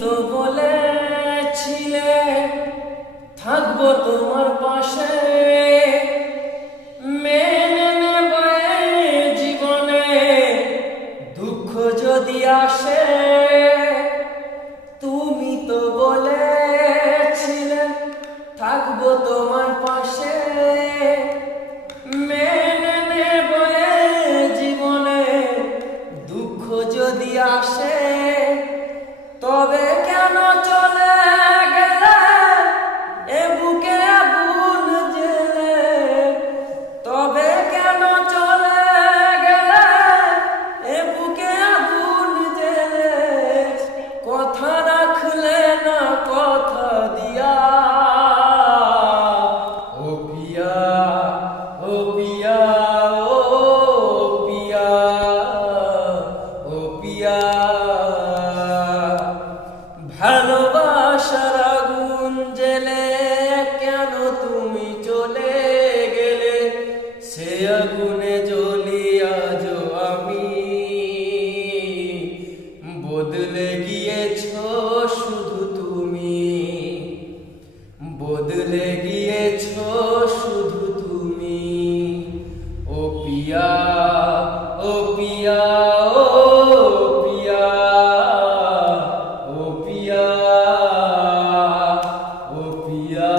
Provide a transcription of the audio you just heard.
তো বলেছিলে থাকবো তোমার পাশে, মেনে নেব জীবনে দুঃখ যদি আসে। তুমি তো বলেছিলে থাকবো তোমার পাশে, মেনে নেব জীবনে দুঃখ যদি আসে। তবে কেন চলে গেলে এ বুকে আগুন জ্বেলে? তবে কেন চলে গেলে এ বুকে আগুন জ্বেলে? কথা রাখলে না কথা দিয়া, ও পিয়া, ও পিয়া, ও পিয়া, ও পিয়া। ভালোবাসার আগুন জ্বেলে কেন তুমি চলে গেলে? সে আগুনে জ্বলি আজও আমি, বদলে গিয়েছো শুধু তুমি, বদলে গিয়েছো শুধু তুমি। ও পিয়া, ও পিয়া, ও পিয়া, ও পিয়া, ও পিয়া।